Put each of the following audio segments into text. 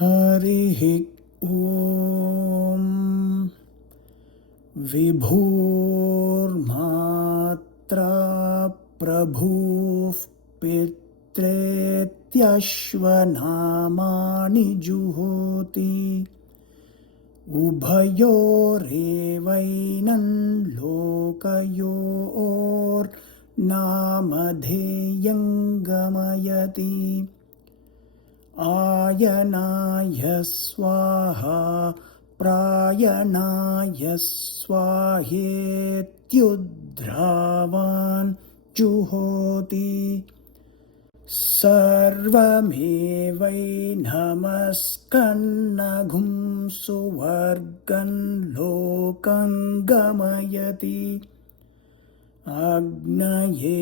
हरिः ॐ विभुर्मात्रा प्रभुः पित्रेत्यश्वनामानि जुहोति उभयोरेवैनं लोकयोर्नामधेयं गमयति आयनाय स्वाहा प्रायणाय स्वाहेत्युद्ध्रावान् जुहोति सर्वमेवैनमस्कन्नघुं सुवर्गं लोकं गमयति अग्नये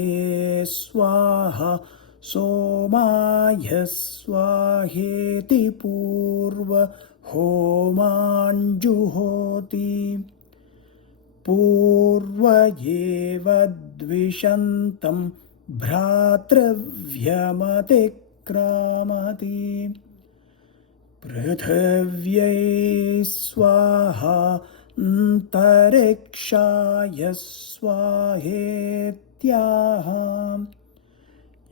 स्वाहा सोमाय स्वाहेति पूर्वहोमाञ्जुहोति पूर्वयेव द्विषन्तं भ्रातृव्यमतिक्रामति पृथिव्यै स्वाहा अन्तरिक्षाय स्वाहेत्याह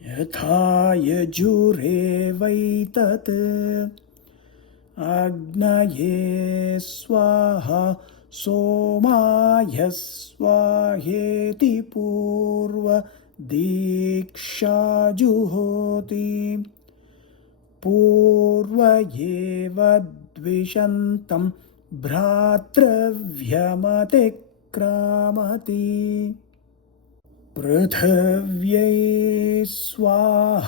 यथा यजुरेवैतत् अग्नये स्वाहा सोमाय स्वाहेति पूर्वदीक्षा जुहोति पूर्वयेव द्विषन्तं भ्रातृव्यमतिक्रामति पृथिव्यै स्वाहान्तरिक्षाय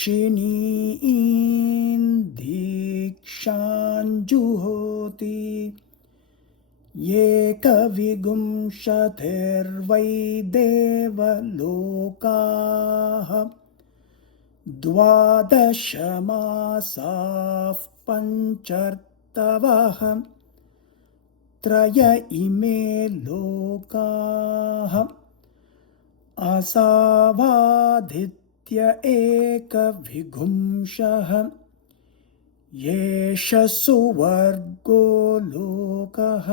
स्वाहेत्येकविगुंशिनीं दीक्षाञ्जुहोति एकविगुंशतिर्वै देवलोकाः द्वादशमासाः पञ्चर्तवः त्रय इमे लोकाः असावादित्य एकविगुंशः येष सुवर्गो लोकः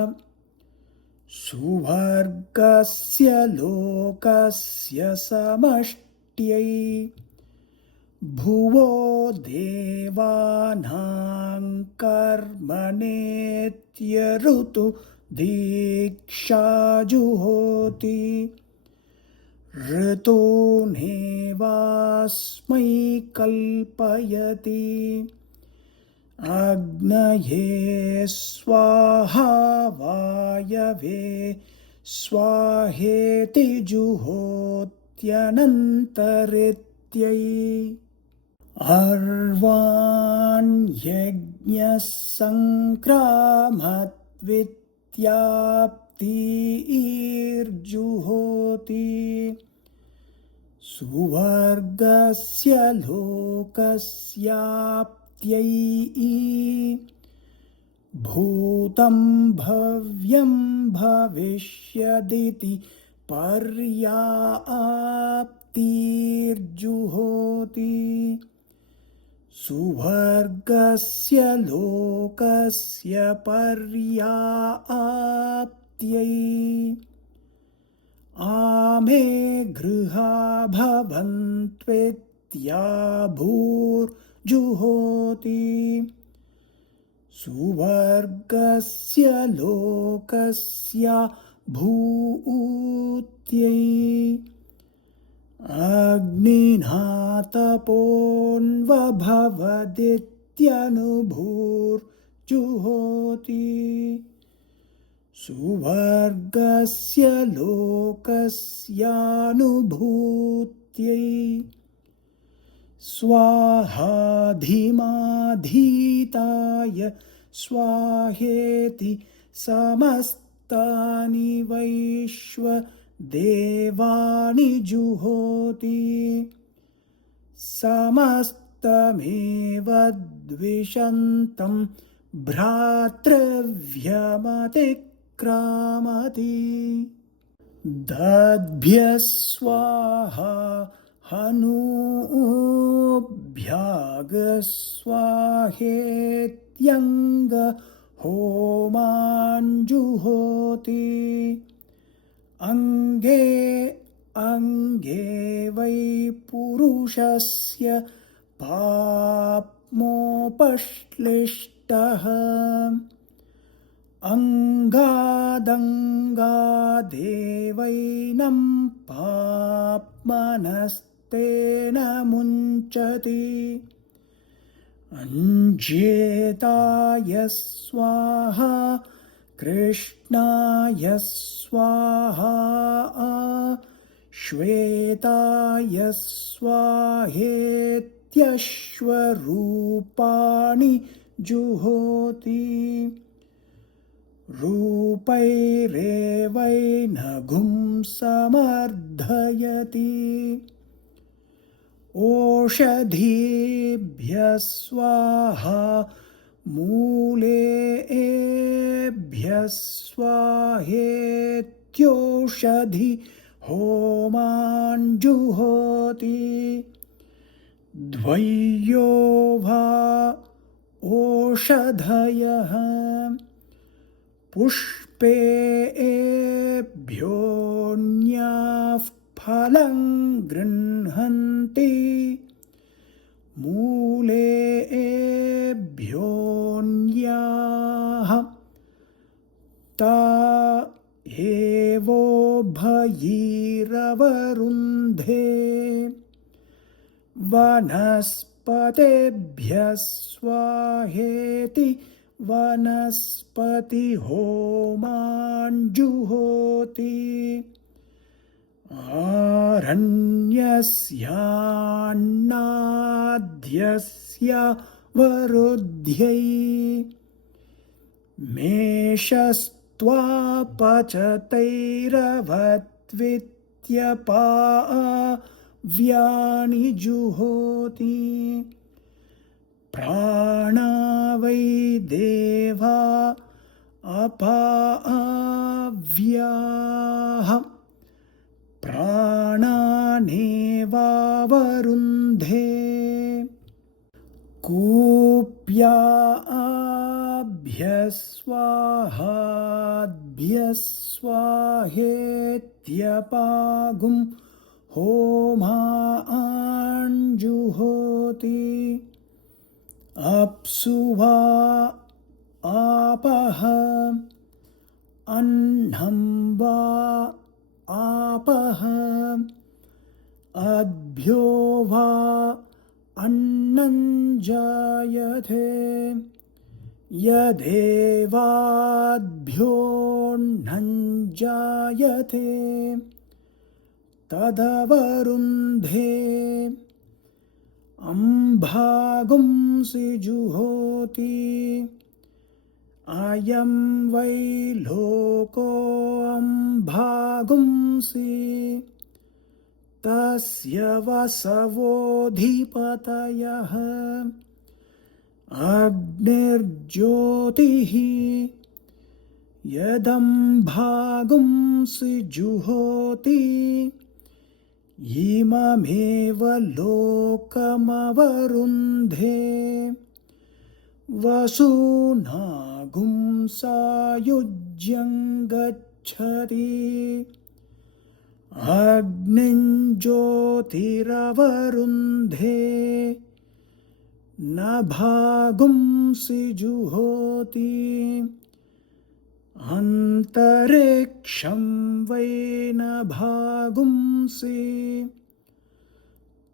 सुवर्गस्य लोकस्य समष्ट्यै भुवो देवानां कर्मणेत्यऋतु दीक्षा जुहोति ऋतूनेवास्मै कल्पयति अग्नये स्वाहा वायवे स्वाहेति जुहोत्यनन्तरित्यै अर्वान् यज्ञः सङ्क्रामद्वित्याप्तिर्जुहोति सुवर्गस्य लोकस्याप्त्यै भूतं भव्यं भविष्यदिति पर्याप्तिर्जुहोति सुवर्गस्य लोकस्य पर्याप्त्यै आमे गृहा भवन्त्वित्याभूर्जुहोति सुवर्गस्य लोकस्य भूत्यै अग्निना तपोन्वभवदित्यनुभूर्जुहोति सुवर्गस्य लोकस्यानुभूत्यै स्वाहाधिमाधीताय स्वाहेति समस्तानि वैश्व देवानि जुहोति समस्तमेव द्विषन्तं भ्रातृव्यमतिक्रामति दद्भ्यः स्वाहा हनूभ्यागस्वाहेत्यङ्ग होमाञ्जुहोति अङ्गे अङ्गे वै पुरुषस्य पाप्मोपश्लिष्टः अङ्गादङ्गादेवैनं पाप्मनस्तेन मुञ्चति अञ्जेताय स्वाहा कृष्णाय स्वाहा श्वेताय स्वाहेत्यश्वरूपाणि जुहोति रूपैरेवैनघुं समर्धयति ओषधीभ्यः स्वाहा मूलेभ्यः स्वाहेत्योषधि होमाञ्जुहोति द्वय्यो वा ओषधयः पुष्पेभ्योऽन्याः फलं गृह्णन्ति मूलेभ्योऽन्याः ता एवोभयीरवरुन्धे वनस्पतेभ्यः स्वाहेति वनस्पतिहोमाञ्जुहोति आरण्यस्यान्नाद्यस्य वरुध्यै मेषस्त्वापचतैरवत्वित्यपाव्यानि जुहोति प्राणा वै देवा अपाव्याः प्राणानेवावरुन्धे कूप्याभ्यः स्वाहाभ्यः स्वाहेत्यपागुं होमाञ्जुहोति अप्सु वा आपः अन्नं वा आपः अद्भ्यो वा अन्नं जायते यदेवाद्भ्योऽन्नं जायते तदवरुन्धे अम्भागुंसि जुहोति अयं वै लोकोऽम्भागुंसि तस्य वसवोऽधिपतयः अग्निर्ज्योतिः यदम्भागुंसि जुहोति इममेव लोकमवरुन्धे वसूनागुं सायुज्यं गच्छति अग्निं ज्योतिरवरुन्धे नभागुंसि जुहोति अन्तरिक्षं वै नभागुंसि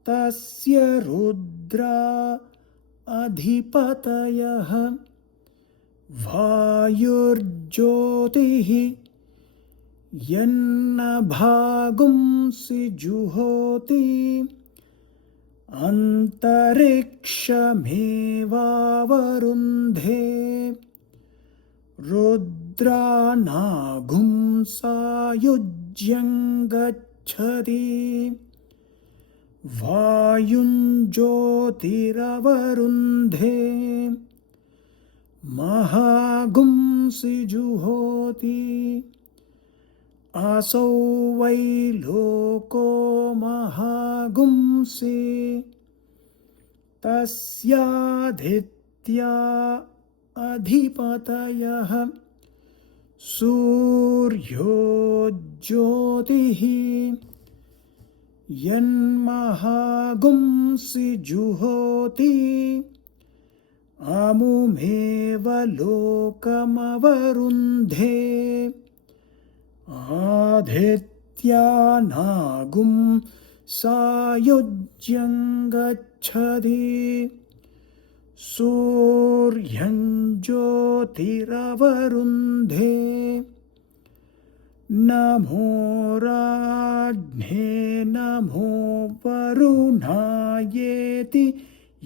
तस्य रुद्रा अधिपतयः वायुर्ज्योतिः यन्नभागुंसि जुहोति अन्तरिक्षमेवावरुन्धे रुद्रानागुं सायुज्यं गच्छति वायुञ्ज्योतिरवरुन्धे महागुंसि जुहोति असौ वै लोको महागुंसि तस्याधित्या अधिपतयः सूर्यो ज्योतिः यन्महागुंसि जुहोति अमुमेव लोकमवरुन्धे आदित्यानागुं सायुज्यं गच्छति सूर्यं ज्योतिरवरुन्धे नमो राज्ञे नमो वरुणायेति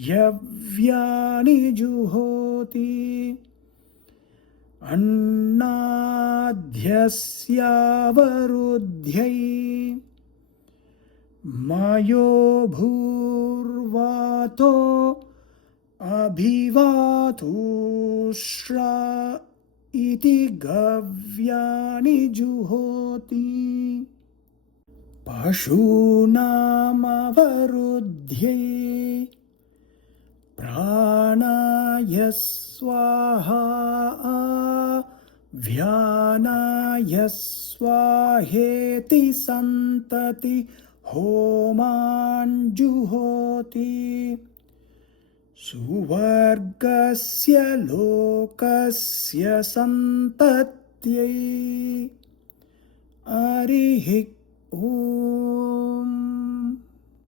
यव्यानि जुहोति अन्नाद्यस्यावरुध्यै मयो भूर्वातो अभिवातुश्रा इति गव्यानि जुहोति पशूनामवरुध्यै प्राणाय स्वाहा व्यानाय स्वाहेति सन्तति होमान् जुहोति सुवर्गस्य लोकस्य सन्तत्यै हरिः ॐ